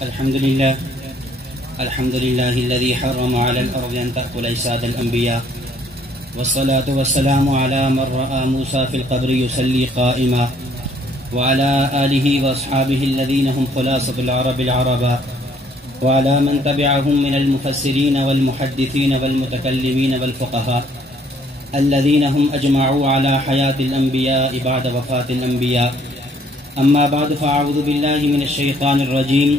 الحمد لله الذي حرم على الأرض أن تأكل أجساد الأنبياء والصلاة والسلام على من رأى موسى في القبر يصلي قائما وعلى آله وأصحابه الذين هم خلاصة العرب وعلى من تبعهم من المفسرين والمحدثين والمتكلمين والفقهاء الذين هم أجمعوا على حياة الأنبياء بعد وفاة الأنبياء. أما بعد فأعوذ بالله من الشيطان الرجيم.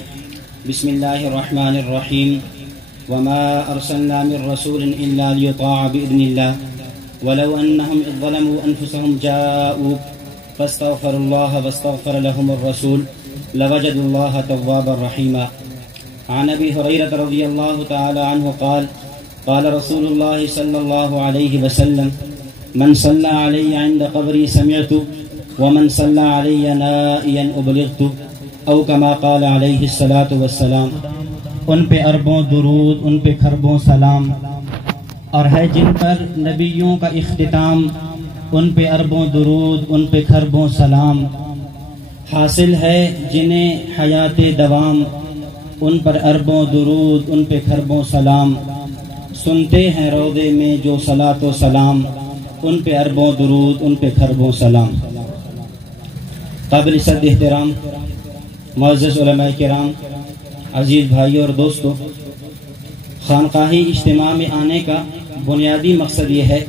بسم الله الرحمن الرحيم. وما أرسلنا من رسول إلا ليطاع بإذن الله ولو أنهم إذ ظلموا أنفسهم جاءوك فاستغفروا الله واستغفر لهم الرسول لوجدوا الله توابا رحيما. عن أبي هريرة رضي الله تعالى عنه قال قال رسول الله صلى الله عليه وسلم من صلى علي عند قبري سمعت ومن صلى علي نائيا أبلغت او کما قال علیہ الصلاۃ والسلام. ان پہ اربوں درود، ان پہ کھربوں سلام، اور ہے جن پر نبیوں کا اختتام، ان پہ اربوں درود، ان پہ کھربوں سلام. حاصل ہے جنہیں حیات دوام، ان پر اربوں درود، ان پہ کھربوں سلام. سنتے ہیں روضے میں جو صلاۃ و سلام، ان پہ اربوں درود، ان پہ کھربوں سلام. قابل صد احترام معزز علماء کرام، عزیز بھائی اور دوستو، خانقاہی اجتماع میں آنے کا بنیادی مقصد یہ ہے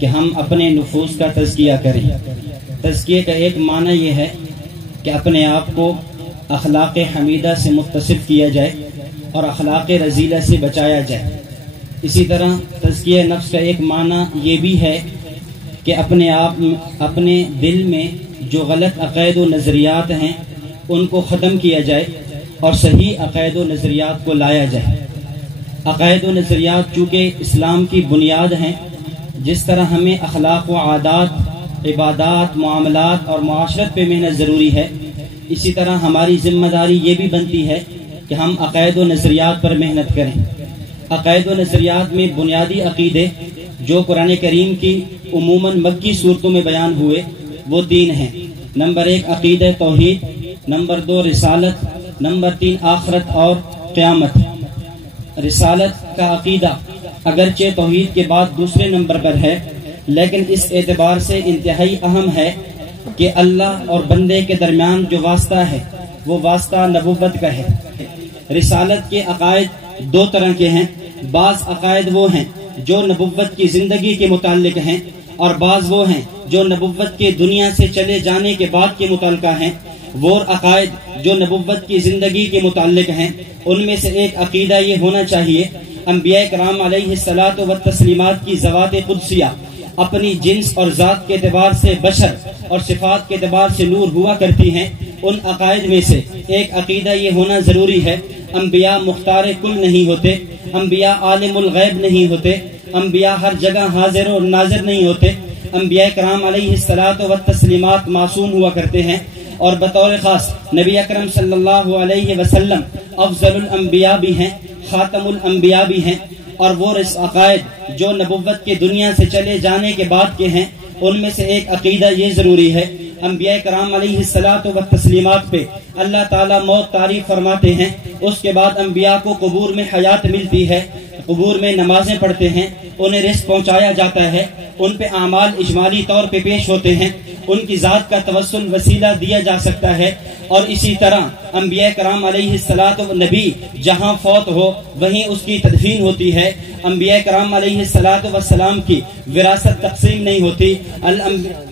کہ ہم اپنے نفوس کا تزکیہ کریں. تزکیے کا ایک معنی یہ ہے کہ اپنے آپ کو اخلاق حمیدہ سے متصف کیا جائے اور اخلاق رذیلہ سے بچایا جائے. اسی طرح تزکیہ نفس کا ایک معنی یہ بھی ہے کہ اپنے دل میں جو غلط عقائد و نظریات ہیں ان کو ختم کیا جائے اور صحیح عقائد و نظریات کو لایا جائے. عقائد و نظریات چونکہ اسلام کی بنیاد ہیں، جس طرح ہمیں اخلاق و عادات، عبادات، معاملات اور معاشرت پہ محنت ضروری ہے، اسی طرح ہماری ذمہ داری یہ بھی بنتی ہے کہ ہم عقائد و نظریات پر محنت کریں. عقائد و نظریات میں بنیادی عقیدے جو قرآن کریم کی عموماً مکی صورتوں میں بیان ہوئے وہ تین ہیں. نمبر 1 عقیدہ توحید، نمبر 2 رسالت، نمبر 3 آخرت اور قیامت. رسالت کا عقیدہ اگرچہ توحید کے بعد دوسرے نمبر پر ہے، لیکن اس اعتبار سے انتہائی اہم ہے کہ اللہ اور بندے کے درمیان جو واسطہ ہے وہ واسطہ نبوت کا ہے. رسالت کے عقائد دو طرح کے ہیں. بعض عقائد وہ ہیں جو نبوت کی زندگی کے متعلق ہیں، اور بعض وہ ہیں جو نبوت کے دنیا سے چلے جانے کے بعد کے متعلقہ ہیں. وہ عقائد جو نبوت کی زندگی کے متعلق ہیں ان میں سے ایک عقیدہ یہ ہونا چاہیے انبیاء کرام علیہ الصلاۃ والتسلیمات کی ذوات قدسیہ اپنی جنس اور ذات کے اعتبار سے بشر اور صفات کے اعتبار سے نور ہوا کرتی ہیں. ان عقائد میں سے ایک عقیدہ یہ ہونا ضروری ہے انبیاء مختار کل نہیں ہوتے، انبیاء عالم الغیب نہیں ہوتے، انبیاء ہر جگہ حاضر اور ناظر نہیں ہوتے. انبیاء کرام علیہ الصلاۃ والتسلیمات معصوم ہوا کرتے ہیں، اور بطور خاص نبی اکرم صلی اللہ علیہ وسلم افضل الانبیاء بھی ہیں، خاتم الانبیاء بھی ہیں. اور وہ عقائد جو نبوت کے دنیا سے چلے جانے کے بعد کے ہیں ان میں سے ایک عقیدہ یہ ضروری ہے انبیاء کرام علیہ الصلاۃ والتسلیمات پہ اللہ تعالیٰ موت طاری فرماتے ہیں، اس کے بعد انبیاء کو قبور میں حیات ملتی ہے، قبور میں نمازیں پڑھتے ہیں، انہیں رزق پہنچایا جاتا ہے، ان پہ اعمال اجمالی طور پہ پیش ہوتے ہیں، ان کی ذات کا توسل وسیلہ دیا جا سکتا ہے. اور اسی طرح انبیاء کرام علیہ الصلاۃ نبی جہاں فوت ہو وہیں اس کی تدفین ہوتی ہے. انبیاء کرام علیہ الصلاۃ والسلام کی وراثت تقسیم نہیں ہوتی.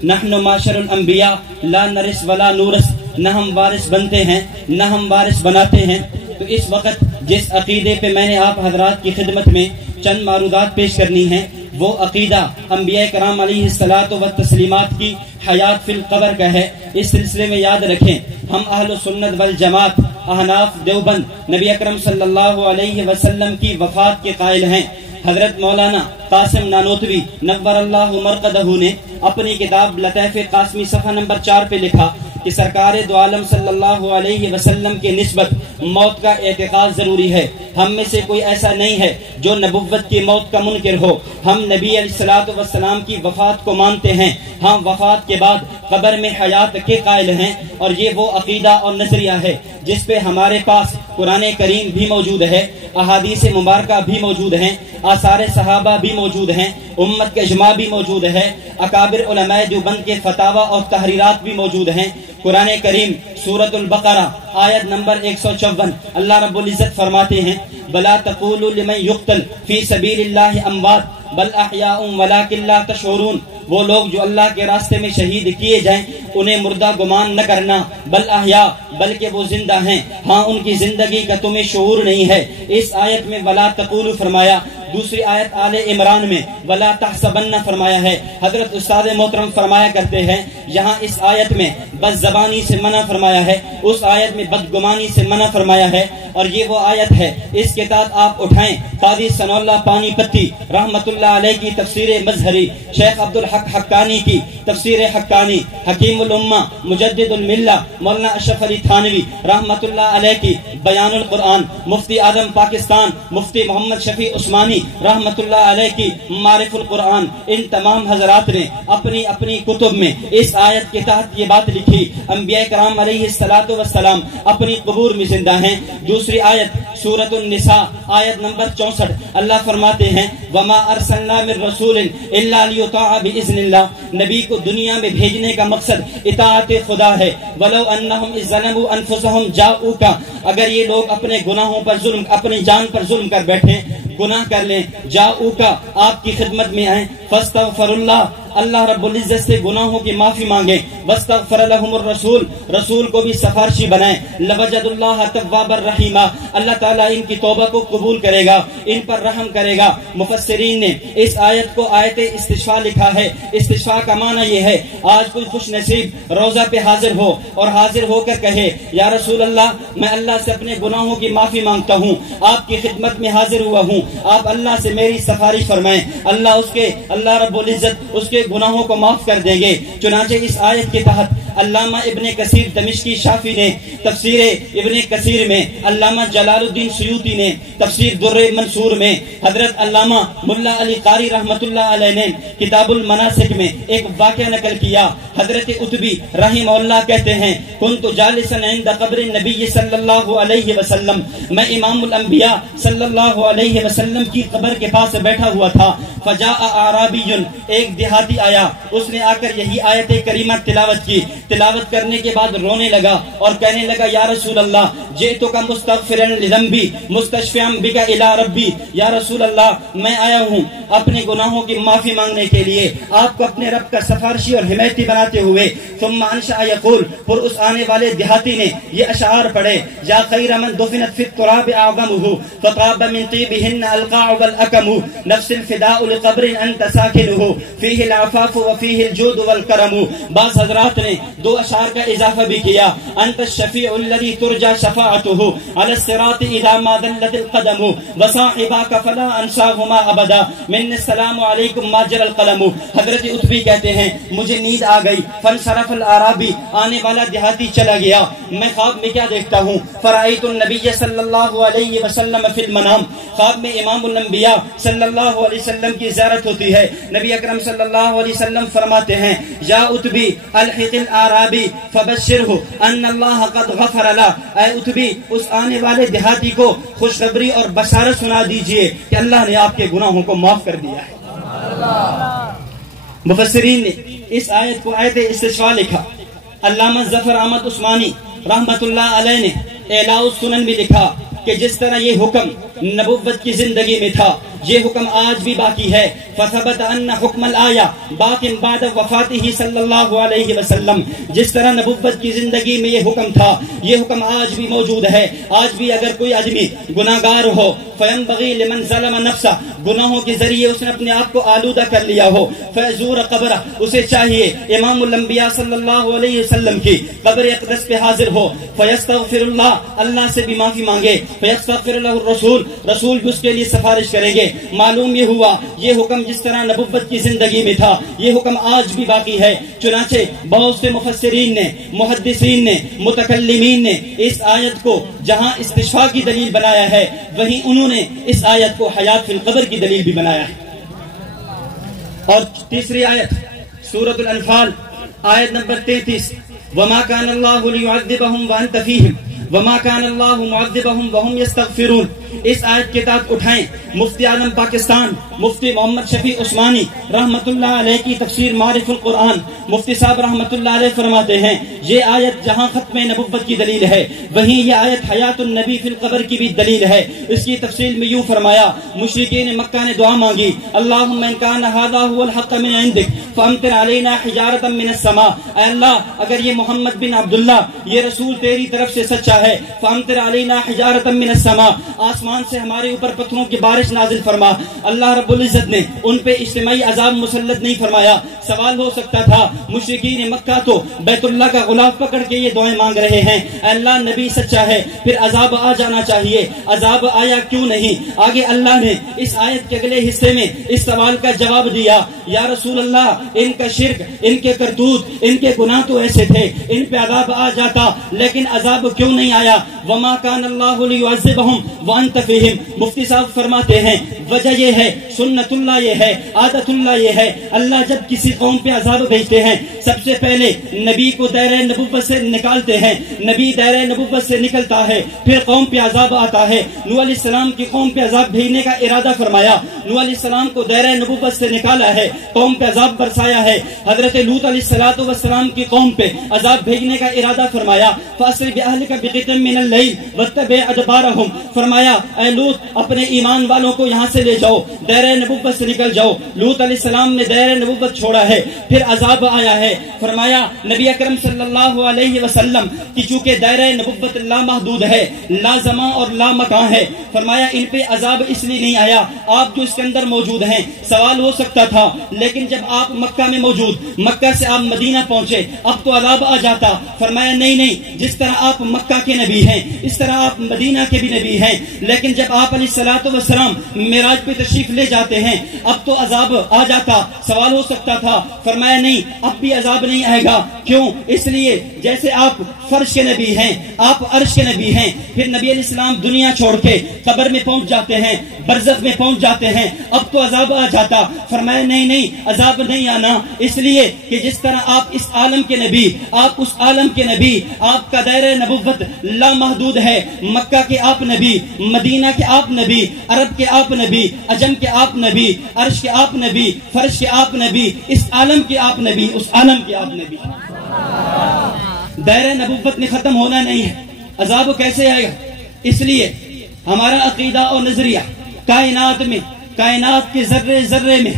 نحن معاشر الانبیاء لا نرث ولا نورث، نہ ہم وارث بنتے ہیں نہ ہم وارث بناتے ہیں. تو اس وقت جس عقیدے پہ میں نے آپ حضرات کی خدمت میں چند معروضات پیش کرنی ہیں وہ عقیدہ انبیاء کرام علیہ الصلاۃ والتسلیمات کی حیات فی القبر کا ہے. اس سلسلے میں یاد رکھیں ہم اہل سنت والجماعت احناف دیوبند نبی اکرم صلی اللہ علیہ وسلم کی وفات کے قائل ہیں. حضرت مولانا قاسم نانوتوی نور اللہ مرقدہ نے اپنی کتاب لطائف قاسمی صفحہ نمبر 4 پہ لکھا کہ سرکار دو عالم صلی اللہ علیہ وسلم کے نسبت موت کا اعتقاد ضروری ہے. ہم میں سے کوئی ایسا نہیں ہے جو نبوت کی موت کا منکر ہو. ہم نبی علیہ الصلوۃ والسلام کی وفات کو مانتے ہیں، ہم وفات کے بعد قبر میں حیات کے قائل ہیں، اور یہ وہ عقیدہ اور نظریہ ہے جس پہ ہمارے پاس قرآن کریم بھی موجود ہے، احادیث مبارکہ بھی موجود ہیں، آثار صحابہ بھی موجود ہیں، امت کے اجماع بھی موجود ہے، اکابر علماء دیوبند کے فتاوی اور تحریرات بھی موجود ہیں۔ قرآن کریم سورۃ البقرہ آیت نمبر 154 اللہ رب العزت فرماتے ہیں بلا تقولوا لمن يقتل في سبيل الله اموات بل احیاء ولکن لا تشعرون، وہ لوگ جو اللہ کے راستے میں شہید کیے جائیں انہیں مردہ گمان نہ کرنا، بل احیاء بلکہ وہ زندہ ہیں، ہاں ان کی زندگی کا تمہیں شعور نہیں ہے۔ اس آیت میں ولا تقولوا فرمایا، دوسری آیت آل عمران میں ولا تحسبن فرمایا ہے۔ حضرت استاد محترم فرمایا کرتے ہیں یہاں اس آیت میں بد زبانی سے منع فرمایا ہے، اس آیت میں بدگمانی سے منع فرمایا ہے، اور یہ وہ آیت ہے اس کے تحت آپ اٹھائیں قاضی ثناء اللہ پانی پتی رحمت اللہ علیہ کی تفسیر مظہری، شیخ عبد الحق حقانی کی تفسیر حقانی، حکیم الامہ مجدد الملہ مولانا اشرف علی تھانوی رحمت اللہ علیہ کی بیان القرآن، مفتی اعظم پاکستان مفتی محمد شفیع عثمانی رحمت اللہ علیہ کی معرف القرآن، ان تمام حضرات نے اپنی اپنی کتب میں اس آیت کے تحت یہ بات لکھی انبیاء کرام علیہ الصلوۃ والسلام اپنی قبور میں زندہ ہیں۔ دوسری آیت سورۃ النساء آیت نمبر 64 اللہ فرماتے ہیں وما ارسلنا من رسول الا لیطاع باذن اللہ، نبی کو دنیا میں بھیجنے کا مقصد اطاعت خدا ہے۔ ولو انہم اذ ظلموا انفسہم جاؤک، اگر یہ لوگ اپنے گناہوں پر ظلم، اپنی جان پر ظلم کر بیٹھیں، گناہ کر لیں، جاؤک آپ کی خدمت میں آئیں، فاستغفر اللہ اللہ رب العزت سے گناہوں کی معافی مانگیں، واستغفر لهم الرسول رسول کو بھی سفارشی بنائیں، لوجد اللہ توابا الرحیم اللہ تعالیٰ ان کی توبہ کو قبول کرے گا، ان پر رحم کرے گا۔ مفسرین نے اس آیت کو آیت استشفاء لکھا ہے۔ استشفاء کا معنی یہ ہے آج کوئی خوش نصیب روزہ پہ حاضر ہو اور حاضر ہو کر کہے یا رسول اللہ میں اللہ سے اپنے گناہوں کی معافی مانگتا ہوں، آپ کی خدمت میں حاضر ہوا ہوں، آپ اللہ سے میری سفارش فرمائیں، اللہ رب العزت اس کے گناہوں کو معاف کر دیں گے۔ چنانچہ اس آیت کے تحت علامہ ابن کثیر دمشقی شافی نے تفسیر ابن کثیر میں، علامہ جلال الدین سیوطی نے تفسیر در منصور میں، حضرت علامہ ملا علی قاری رحمت اللہ علیہ نے کتاب المناسک میں ایک واقعہ نقل کیا۔ حضرت عتبی رحمہ اللہ کہتے ہیں کنت جالسا عند قبر النبی صلی اللہ علیہ وسلم، میں امام الانبیاء صلی اللہ علیہ وسلم کی قبر کے پاس بیٹھا ہوا تھا، فجاء اعرابی ایک دیہاتی آیا، اس نے آ کر یہی آیت کریمہ تلاوت کی، تلاوت کرنے کے بعد رونے لگا اور کہنے لگا یا رسول اللہ جئتک مستغفرا لذنبی مستشفعا بک الی ربی، یا رسول اللہ میں آیا ہوں اپنے گناہوں کی معافی مانگنے کے لیے، آپ کو اپنے رب کا سفارشی اور حمایتی بناتے ہوئے۔ ثم انشأ یقول، پھر اس آنے والے دیہاتی نے یہ اشعار پڑھے یا خیر من دفنت فی التراب اعظمہ فطاب من طیبہن القاع والاکم نفس الفداء لقبر انت ساکنہ فیہ العفاف وفیہ الجود والکرم۔ بعض حضرات نے دو اشعار کا اضافہ بھی کیا، انت الشفیع الذی ترجى شفاعته علی الصراط اذا ما ذلت القدم وصاحباک فلا انساہما ابدا من السلام علیکم ما جرى القلم۔ حضرت عتبی کہتے ہیں مجھے نیند آ گئی، فانصرف الاعرابی آنے والا دیہاتی چلا گیا، میں خواب میں کیا دیکھتا ہوں، فرأیت النبی صلی اللہ علیہ وسلم فی المنام، خواب میں امام الانبیاء صلی اللہ علیہ وسلم کی زیارت ہوتی ہے، نبی اکرم صلی اللہ علیہ وسلم فرماتے ہیں یا عتبی الحق الاعرابی فبشرہ ان اللہ قد غفر له، اے عتبی اس آنے والے دیہاتی کو خوشخبری اور بشارت سنا دیجئے کہ اللہ نے آپ کے گناہوں کو معاف کر دیا ہے۔ مفسرین نے اس آیت کو آیت استشفاء لکھا۔ علامہ ظفر احمد عثمانی رحمت اللہ علیہ نے اعلاء السنن میں لکھا کہ جس طرح یہ حکم نبوت کی زندگی میں تھا یہ حکم آج بھی باقی ہے، فثبت ان حکم الآیہ باق بعد وفاتہ صلی اللہ علیہ وسلم، جس طرح نبوت کی زندگی میں یہ حکم تھا یہ حکم آج بھی موجود ہے۔ آج بھی اگر کوئی آدمی گناہگار ہو فینبغی لمن ظلم نفسہ، گناہوں کے ذریعے اس نے اپنے آپ کو آلودہ کر لیا ہو، فیزور قبرہ، اسے چاہیے امام الانبیاء صلی اللہ علیہ وسلم کی قبر اقدس پہ حاضر ہو، فیستغفر اللہ، اللہ سے بھی معافی مانگے، فیستغفر له الرسول، رسول بھی اس کے لیے سفارش کریں گے۔ معلوم یہ ہوا یہ حکم جس طرح نبوت کی زندگی میں تھا یہ حکم آج بھی باقی ہے۔ چنانچہ بہت سے مفسرین نے، محدثین نے، متکلمین نے اس آیت کو جہاں استشفاء کی دلیل بنایا ہے وہیں انہوں نے اس آیت کو حیات فی القبر کی دلیل بھی بنایا ہے۔ اور تیسری آیت سورۃ الانفال آیت نمبر 33 وما كان الله ليعذبهم وانت فيهم وما کان اللہ معذبہم وہم یستغفرون. اس آیت کے تحت اٹھائیں مفتی اعظم پاکستان مفتی محمد شفیع عثمانی رحمت اللہ علیہ کی تفسیر معرف القرآن. مفتی صاحب رحمت اللہ علیہ فرماتے ہیں یہ آیت جہاں ختم نبوت کی دلیل ہے وہیں یہ آیت حیات النبی فی القبر کی بھی دلیل ہے. اس کی تفصیل میں یوں فرمایا مشرکین مکہ نے دعا مانگی اللہم ان کان ھذا ھو الحق من عندک فامطر علینا حجارۃ من السماء. اے اللہ اگر یہ محمد بن عبداللہ یہ رسول تیری طرف سے سچا ہے فامطر علینا حجارۃ من السماء آسمان سے ہمارے اوپر پتھروں کی بارش نازل فرما. اللہ رب العزت نے ان پہ اجتماعی عذاب مسلط نہیں فرمایا. سوال ہو سکتا تھا مشرکین مکہ تو بیت اللہ کا غلاف پکڑ کے یہ دعائیں مانگ رہے ہیں اے اللہ نبی سچا ہے پھر عذاب آ جانا چاہیے, عذاب آیا کیوں نہیں؟ آگے اللہ نے اس آیت کے اگلے حصے میں اس سوال کا جواب دیا یا رسول اللہ ان کا شرک ان کے کرتوت ان کے گناہ تو ایسے تھے ان پہ عذاب آ جاتا لیکن عذاب کیوں نہیں آیا؟ وما کان اللہ لیعذبہم وانت فیہم. مفتی صاحب فرماتے ہیں وجہ یہ ہے سنت اللہ یہ ہے عادت اللہ یہ ہے اللہ جب کسی قوم پہ عذاب بھیجتے ہیں سب سے پہلے نبی کو دائرہ نبوت سے نکالتے ہیں. نبی دائرہ نبوت سے نکلتا ہے پھر قوم پہ عذاب آتا ہے. نوح علیہ السلام کی قوم پہ عذاب بھیجنے کا ارادہ فرمایا. نوح علیہ السلام کو دائرہ نبوت سے نکالا ہے قوم پہ عذاب برسایا ہے. حضرت لوط علیہ السلام کی قوم پہ عذاب بھیجنے کا ارادہ فرمایا فاسر باہلک بقطع من اللیل واتبع ادبارہم. فرمایا اے لوط اپنے ایمان والوں کو یہاں سے لے جاؤ دائرہ نبوت سے نکل جاؤ. لوط علیہ السلام نے دائرہ نبوت چھوڑا ہے پھر عذاب آیا ہے. فرمایا نبی اکرم صلی اللہ علیہ وسلم کی چونکہ دائرہ نبوت لامحدود ہے لا زمان اور لا مکان ہے فرمایا ان پہ عذاب اس لیے نہیں آیا آپ جو اس کے اندر موجود ہیں. سوال ہو سکتا تھا لیکن جب آپ مکہ میں موجود مکہ سے آپ مدینہ پہنچے اب تو عذاب آ جاتا. فرمایا نہیں جس طرح آپ مکہ کے نبی ہیں اس طرح آپ مدینہ کے بھی نبی ہیں لیکن جب آپ علیہ الصلوۃ والسلام معراج پہ تشریف لے جاتے ہیں اب تو عذاب آ جاتا. سوال ہو سکتا تھا فرمایا نہیں اب بھی عذاب نہیں آئے گا. کیوں؟ اس لیے جیسے آپ فرش کے نبی ہیں آپ عرش کے نبی ہیں پھر نبی علیہ السلام دنیا چھوڑ کے قبر میں پہنچ جاتے ہیں برزخ میں پہنچ جاتے ہیں اب تو عذاب آ جاتا. فرمایا نہیں عذاب نہیں آنا اس لیے کہ جس طرح آپ اس عالم کے نبی آپ اس عالم کے نبی آپ کا دائرہ نبوت لامحدود ہے. مکہ کے آپ نبی مدینہ کے آپ نبی عرب کے آپ نبی عجم کے آپ نبی عرش کے آپ نبی فرش کے آپ نبی اس عالم کے آپ نبی اس عالم کے آپ نبی. دائرہ نبوت میں ختم ہونا نہیں ہے عذاب کیسے آئے گا؟ اس لیے ہمارا عقیدہ اور نظریہ کائنات میں کائنات کے ذرے ذرے میں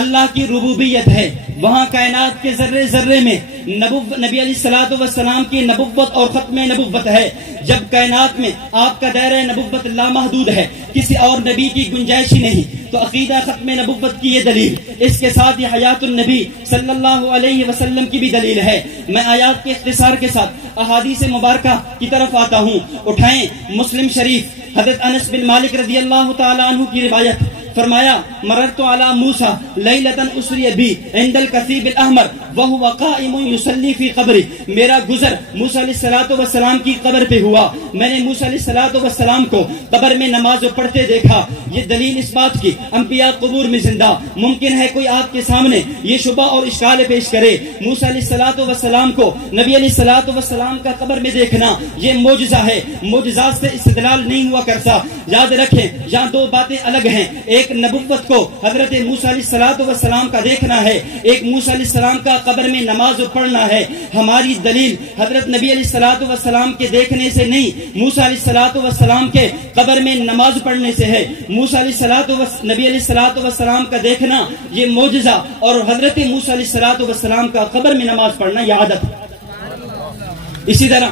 اللہ کی ربوبیت ہے. وہاں کائنات کے ذرے ذرے میں نبی علیہ الصلوۃ والسلام کی نبوت اور ختم نبوت ہے. جب کائنات میں آپ کا دائرہ نبوت لامحدود ہے کسی اور نبی کی گنجائش ہی نہیں تو عقیدہ ختم نبوت کی یہ دلیل اس کے ساتھ یہ حیات النبی صلی اللہ علیہ وسلم کی بھی دلیل ہے. میں آیات کے اختصار کے ساتھ احادیث مبارکہ کی طرف آتا ہوں. اٹھائیں مسلم شریف حضرت انس بن مالک رضی اللہ تعالی عنہ کی روایت. فرمایا مررت علی موسیٰ لیلۃ اسری بی عند الکثیب الاحمر وہو قائم یصلی فی قبری. میرا گزر موسیٰ علیہ الصلوۃ والسلام کی قبر پہ ہوا. میں نے موسیٰ علیہ الصلوۃ والسلام کو قبر میں نماز پڑھتے دیکھا. یہ دلیل اس بات کی انبیاء قبور میں زندہ. ممکن ہے کوئی آپ کے سامنے یہ شبہ اور اشکال پیش کرے موسیٰ علیہ الصلوۃ والسلام کو نبی علیہ الصلوۃ والسلام کا قبر میں دیکھنا یہ معجزہ ہے. معجزات سے استدلال نہیں ہوا کرتا. یاد رکھیں یہاں دو باتیں الگ ہیں. ایک نبوت کو حضرت موسیٰ علیہ الصلوۃ والسلام کا دیکھنا ہے ایک موسیٰ علیہ السلام کا قبر میں نماز پڑھنا ہے. ہماری دلیل حضرت نبی علیہ الصلوۃ والسلام کے دیکھنے سے نہیں موسیٰ علیہ الصلوۃ والسلام کے قبر میں نماز پڑھنے سے ہے. موسیٰ علیہ نبی علیہ الصلوۃ والسلام کا دیکھنا یہ معجزہ اور حضرت موسیٰ علیہ الصلوۃ والسلام کا قبر میں نماز پڑھنا یہ عادت. اسی طرح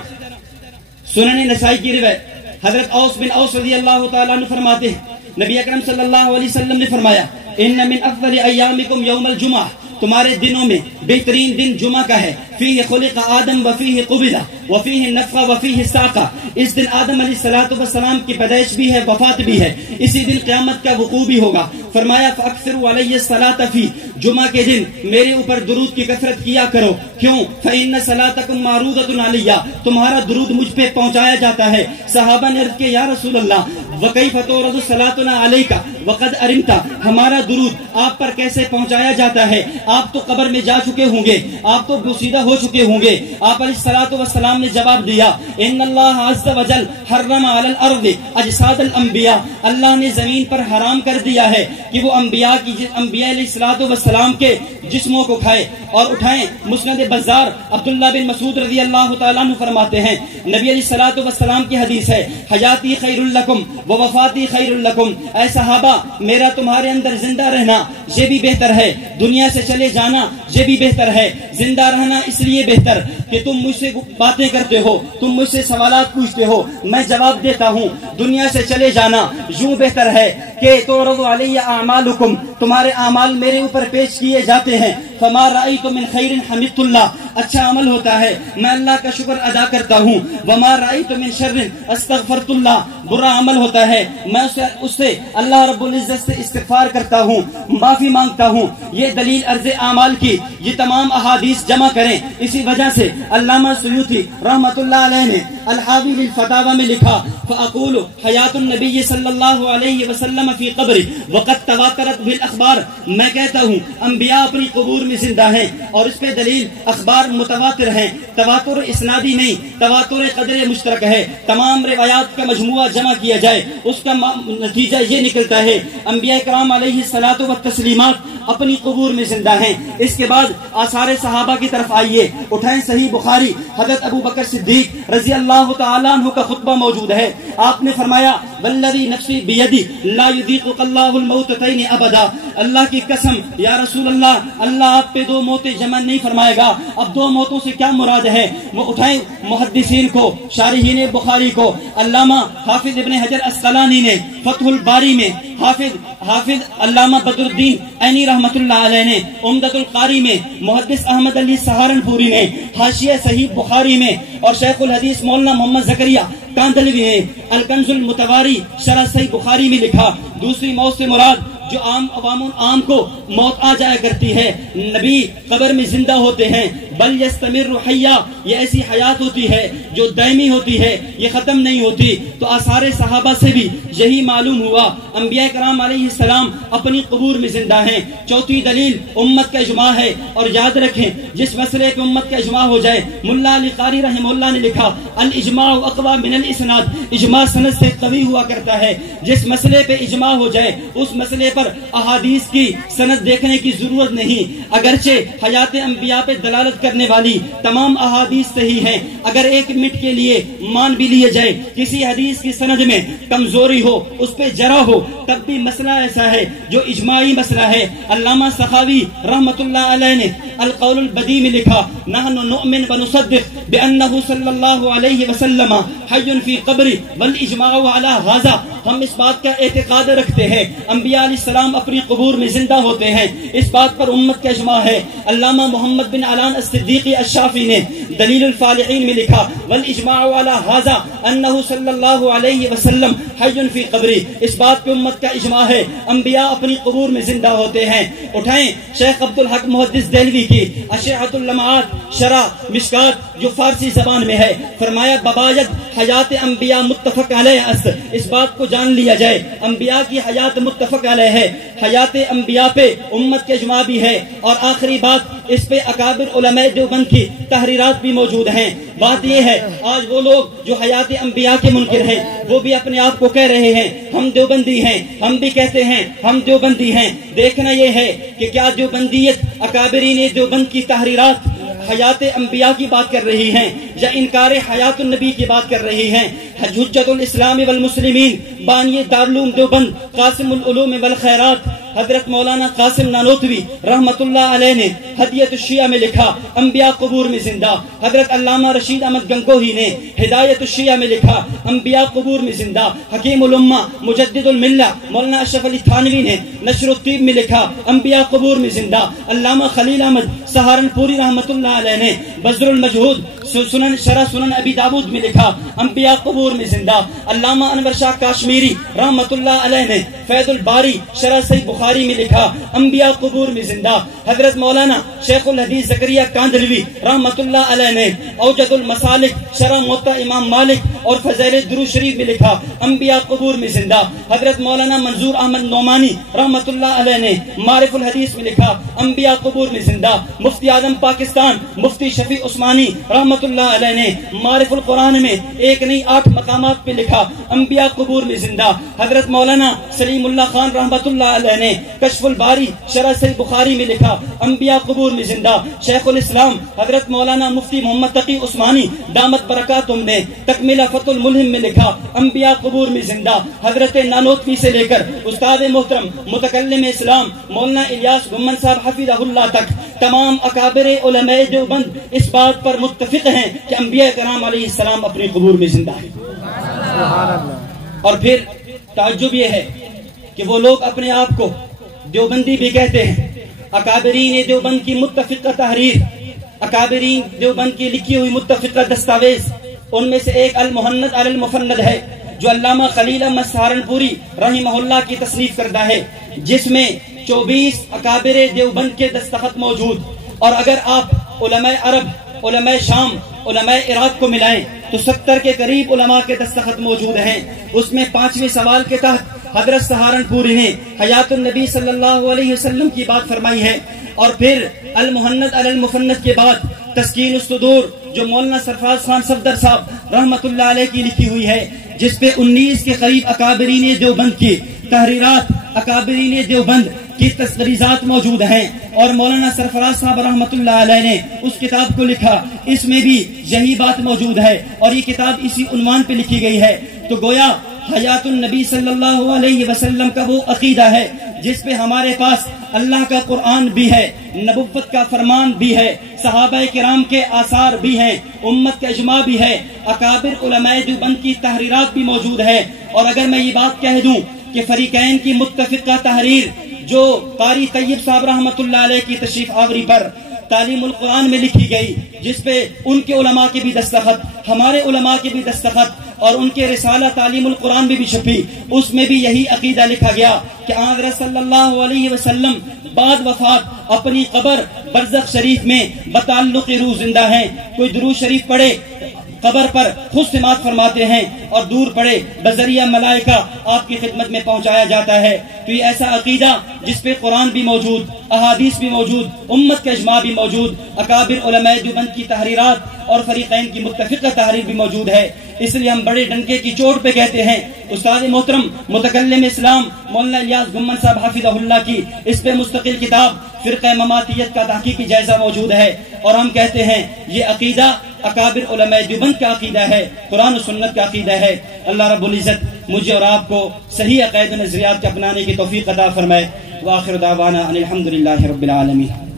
سنن نسائی کی روایت حضرت اوس بن اوس رضی اللہ تعالیٰ عنہ فرماتے ہیں نبی اکرم صلی اللہ علیہ وسلم نے فرمایا ان من افضل ایامکم یوم الجمعہ تمہارے دنوں میں بہترین دن جمعہ کا ہے. فیہ خلق آدم وفیہ قبض وفیہ نفخ وفیہ ساق. اس دن آدم علیہ الصلوۃ والسلام کی پیدائش بھی ہے وفات بھی ہے. اسی دن قیامت کا وقوع بھی ہوگا. فرمایا فاکثروا علی الصلاۃ فی جمعہ کے دن میرے اوپر درود کی کثرت کیا کرو. کیوں؟ فإن صلاتکم معروضۃ علی تمہارا درود مجھ پہ پہنچایا جاتا ہے. صحابہ نے عرض کیا یا رسول اللہ وَكَيْفَ تُعْرَضُ صَلَاتُنَا عَلَيْكَ وَقَدْ أَرِمْتَ، ہمارا درود آپ پر کیسے پہنچایا جاتا ہے؟ آپ تو قبر میں جا چکے ہوں گے، آپ تو بوسیدہ ہو چکے ہوں گے۔ آپ علیہ الصلوۃ والسلام نے جواب دیا، ان اللہ عز وجل حرم علی الارض اجساد الانبیاء، اللہ نے زمین پر حرام کر دیا ہے کہ وہ انبیاء علیہ الصلوۃ والسلام کے جسموں کو کھائے اور اٹھائیں۔ مسند بزار عبداللہ بن مسعود رضی اللہ تعالیٰ عنہ فرماتے ہیں، نبی علیہ الصلوۃ والسلام کی حدیث ہے، حیاتی خیر لکم و وفاتی خیر لکم، اے صحابہ میرا تمہارے اندر زندہ رہنا یہ بھی بہتر ہے، دنیا سے چلے جانا یہ بھی بہتر ہے۔ زندہ رہنا اس لیے بہتر کہ تم مجھ سے باتیں کرتے ہو، تم مجھ سے سوالات پوچھتے ہو، میں جواب دیتا ہوں۔ دنیا سے چلے جانا یوں بہتر ہے کہ تعرض علی اعمالکم، تمہارے اعمال میرے اوپر پیش کیے جاتے ہیں۔ فما رأیت من خیر حمدت اللہ، اچھا عمل ہوتا ہے میں اللہ کا شکر ادا کرتا ہوں۔ وما رأیت من شر استغفرت اللہ، برا عمل ہوتا ہے میں اس سے اللہ رب العزت سے استغفار کرتا ہوں، معافی مانگتا ہوں۔ یہ دلیل عرض اعمال کی یہ تمام احادیث جمع کریں۔ اسی وجہ سے علامہ سیوطی رحمۃ اللہ علیہ نے الحاوی للفتاوی میں لکھا، فاقول حیات النبی صلی اللہ علیہ وسلم فی قبر وقد تواترت بالاخبار، میں کہتا ہوں انبیاء اپنی قبور میں زندہ ہیں اور اس پہ دلیل اخبار متواتر ہیں۔ تواتر اسنادی نہیں، تواتر قدر مشترک ہے۔ تمام روایات کا مجموعہ جمع کیا جائے اس کا نتیجہ یہ نکلتا ہے انبیاء کرام علیہ الصلوۃ والتسلیمات اپنی قبور میں زندہ ہیں۔ اس کے بعد آثار صحابہ کی طرف آئیے، اٹھائیں صحیح بخاری، حضرت ابو بکر صدیق رضی اللہ تعالیٰ عنہ کا خطبہ موجود ہے۔ آپ نے فرمایا، والذی نفسی بیدی لا یذیقک اللہ الموتتین ابدا، اللہ کی قسم یا رسول اللہ، اللہ آپ پہ دو موتیں جمع نہیں فرمائے گا۔ اب دو موتوں سے کیا مراد ہے؟ وہ اٹھائیں محدثین کو، شارحین بخاری کو، علامہ حافظ ابن حجر اسقلانی نے فتح الباری میں، حافظ علامہ بدر الدین عینی رحمۃ اللہ علیہ نے عمدۃ القاری میں، محدث احمد علی سہارنپوری نے حاشیہ صحیح بخاری میں، اور شیخ الحدیث مولانا محمد زکریا کاندلوی نے الکنز المتواری شرح صحیح بخاری میں لکھا، دوسری موت سے مراد جو عوام عام کو موت آ جایا کرتی ہے، نبی قبر میں زندہ ہوتے ہیں، بل یستمر حیا، یہ ایسی حیات ہوتی ہے جو دائمی ہوتی ہے، یہ ختم نہیں ہوتی۔ تو آثار صحابہ سے بھی یہی معلوم ہوا انبیاء کرام علیہ السلام اپنی قبور میں زندہ ہیں۔ چوتھی دلیل امت کا اجماع ہے، اور یاد رکھیں جس مسئلے پہ امت کا اجماع ہو جائے، ملا علی قاری رحمہ اللہ نے لکھا، الاجماع اقوی من الاسناد، اجماع سند سے قوی ہوا کرتا ہے۔ جس مسئلے پہ اجماع ہو جائے اس مسئلے پر احادیث کی سند دیکھنے کی ضرورت نہیں، اگرچہ حیات انبیاء پہ دلالت کرنے والی تمام احادیث صحیح ہیں۔ اگر ایک منٹ کے لیے مان بھی لیے جائے کسی حدیث کی سند میں کمزوری ہو، اس پہ جرح ہو، تب بھی مسئلہ ایسا ہے جو اجماعی مسئلہ ہے۔ علامہ سخاوی رحمۃ اللہ علیہ نے القول البدی میں لکھا، نحن نؤمن ونصدق بانہ صلی اللہ علیہ وسلم حی فی قبر والاجماع علی ھذا، ہم اس بات کا اعتقاد رکھتے ہیں انبیاء علیہ السلام اپنی قبور میں زندہ ہوتے ہیں، اس بات پر امت کا اجماع ہے۔ علامہ محمد بن علان الصدیقی الشافعی نے دلیل الفالحین میں لکھا، والاجماع علی ھذا انہ صلی اللہ علیہ وسلم حی فی قبری، اس بات پہ امت کا اجماع ہے انبیاء اپنی قبور میں زندہ ہوتے ہیں۔ اٹھائیں شیخ عبد الحق محدث دہلوی کی اشعۃ اللمعات شرح مشکات جو فارسی زبان میں ہے، فرمایا بباید حیات انبیاء متفق علیہ است، اس بات کو جان لیا جائے انبیاء کی حیات متفق علیہ ہے، حیات انبیاء پہ امت کے اجماع بھی ہے۔ اور آخری بات، اس پہ اکابر علماء دیوبند کی تحریرات بھی موجود ہیں۔ بات یہ ہے آج وہ لوگ جو حیات انبیاء کے منکر ہیں وہ بھی اپنے آپ کو کہہ رہے ہیں ہم دیوبندی ہیں، ہم بھی کہتے ہیں ہم دیوبندی ہیں۔ دیکھنا یہ ہے کہ کیا دیوبندیت اکابرین دیوبند کی تحریرات حیات انبیاء کی بات کر رہی ہیں یا انکار حیات النبی کی بات کر رہی ہیں؟ حجت الاسلام والمسلمین بانی دارالعلوم دیوبند قاسم العلوم والخیرات حضرت مولانا قاسم نانوتوی رحمت اللہ علیہ نے ہدیت الشیعہ میں لکھا، انبیاء قبور میں زندہ۔ حضرت علامہ رشید احمد گنگوہی نے ہدایت الشیعہ میں لکھا، انبیاء قبور میں زندہ۔ حکیم الامہ مجدد الملہ مولانا اشرف علی تھانوی نے نشر الطیب میں لکھا، انبیاء قبور میں زندہ۔ علامہ خلیل احمد سہارنپوری رحمت اللہ علیہ نے بذر المجہود شرح سنن ابی داود میں لکھا انبیاء قبور میں زندہ. علامہ انور شاہ کاشمیری رحمت اللہ علیہ نے فیض الباری شرح صحیح بخاری میں لکھا انبیاء قبور میں زندہ. حضرت مولانا شیخ الحدیث زکریا کاندھلوی رحمت اللہ علیہ نے اوجد المسالک شرح موطا امام مالک اور فضائل درود شریف میں لکھا انبیاء قبور میں زندہ. حضرت مولانا منظور احمد نعمانی رحمت اللہ علیہ نے معرف الحدیث میں لکھا انبیاء قبور میں زندہ. مفتی اعظم پاکستان مفتی شفیع عثمانی رحمت اللہ علیہ نے معرف القرآن میں 1 نہیں 8 مقامات پہ لکھا انبیاء قبور میں زندہ. حضرت مولانا سلیم اللہ خان رحمت اللہ علیہ نے کشف الباری شرح صحیح بخاری میں لکھا انبیاء قبور میں زندہ. شیخ الاسلام حضرت مولانا مفتی محمد تقی عثمانی دامت برکاتہم نے تکملہ فتح الملہم میں لکھا انبیاء قبور میں زندہ. حضرت نانوتوی سے لے کر استاد محترم متکلم اسلام مولانا الیاس گمن صاحب حفظہ اللہ تک تمام اکابر علماء دیوبند اس بات پر متفق ہیں کہ انبیاء کرام علیہ السلام اپنی قبور میں زندہ ہیں. اور پھر تعجب یہ ہے کہ وہ لوگ اپنے آپ کو دیوبندی بھی کہتے ہیں. اکابرین دیوبند کی متفقہ تحریر، اکابرین دیوبند کی لکھی ہوئی متفقہ دستاویز، ان میں سے ایک المحند علی المفند ہے جو علامہ خلیل احمد سہارنپوری رحمہ اللہ کی تصنیف کردہ ہے، جس میں 24 اکابر دیوبند کے دستخط موجود. اور اگر آپ علماء عرب، علماء شام، علماء عراق کو ملائیں تو 70 کے قریب علماء کے دستخط موجود ہیں. اس میں 5ویں سوال کے تحت حضرت سہارنپوری نے حیات النبی صلی اللہ علیہ وسلم کی بات فرمائی ہے. اور پھر المحند علی المفند کے بعد تسکین الصدور جو مولانا سرفراز خان صفدر صاحب رحمت اللہ علیہ کی لکھی ہوئی ہے، جس پہ 19 کے قریب اکابرین دیوبند کی تحریرات، اکابرین دیوبند کی تذکیرات موجود ہیں. اور مولانا سرفراز صاحب رحمت اللہ علیہ نے اس کتاب کو لکھا، اس میں بھی یہی بات موجود ہے اور یہ کتاب اسی عنوان پہ لکھی گئی ہے. تو گویا حیات النبی صلی اللہ علیہ وسلم کا وہ عقیدہ ہے جس پہ ہمارے پاس اللہ کا قرآن بھی ہے، نبوت کا فرمان بھی ہے، صحابہ کرام کے آثار بھی ہیں، امت کا اجماع بھی ہے، اکابر علماء دیوبند کی تحریرات بھی موجود ہے. اور اگر میں یہ بات کہہ دوں کہ فریقین کی متفقہ تحریر جو قاری طیب صاحب رحمت اللہ علیہ کی تشریف آوری پر تعلیم القرآن میں لکھی گئی، جس پہ ان کے علماء کے بھی دستخط، ہمارے علماء کے بھی دستخط، اور ان کے رسالہ تعلیم القرآن بھی چھپی، اس میں بھی یہی عقیدہ لکھا گیا کہ حضرت صلی اللہ علیہ وسلم بعد وفات اپنی قبر برزخ شریف میں بتعلق روح زندہ ہیں. کوئی درود شریف پڑھے قبر پر خود سماعت فرماتے ہیں اور دور پڑے بذریعہ ملائکہ آپ کی خدمت میں پہنچایا جاتا ہے. تو یہ ایسا عقیدہ جس پہ قرآن بھی موجود، احادیث بھی موجود، امت کا اجماع بھی موجود، اکابر علماء دیوبند کی تحریرات اور فریقین کی متفقہ تحریر بھی موجود ہے. اس لیے ہم بڑے ڈنکے کی چوٹ پہ کہتے ہیں استاد محترم متکلم اسلام مولانا الیاس گمن صاحب حفظہ اللہ کی اس پہ مستقل کتاب فرقہ مماتیت کا تحقیقی جائزہ موجود ہے. اور ہم کہتے ہیں یہ عقیدہ اکابر علماء دیوبند کا عقیدہ ہے، قرآن و سنت کا عقیدہ ہے. اللہ رب العزت مجھے اور آپ کو صحیح عقائد و نظریات کے اپنانے کی توفیق عطا فرمائے. وآخر دعوانا ان الحمدللہ رب العالمین.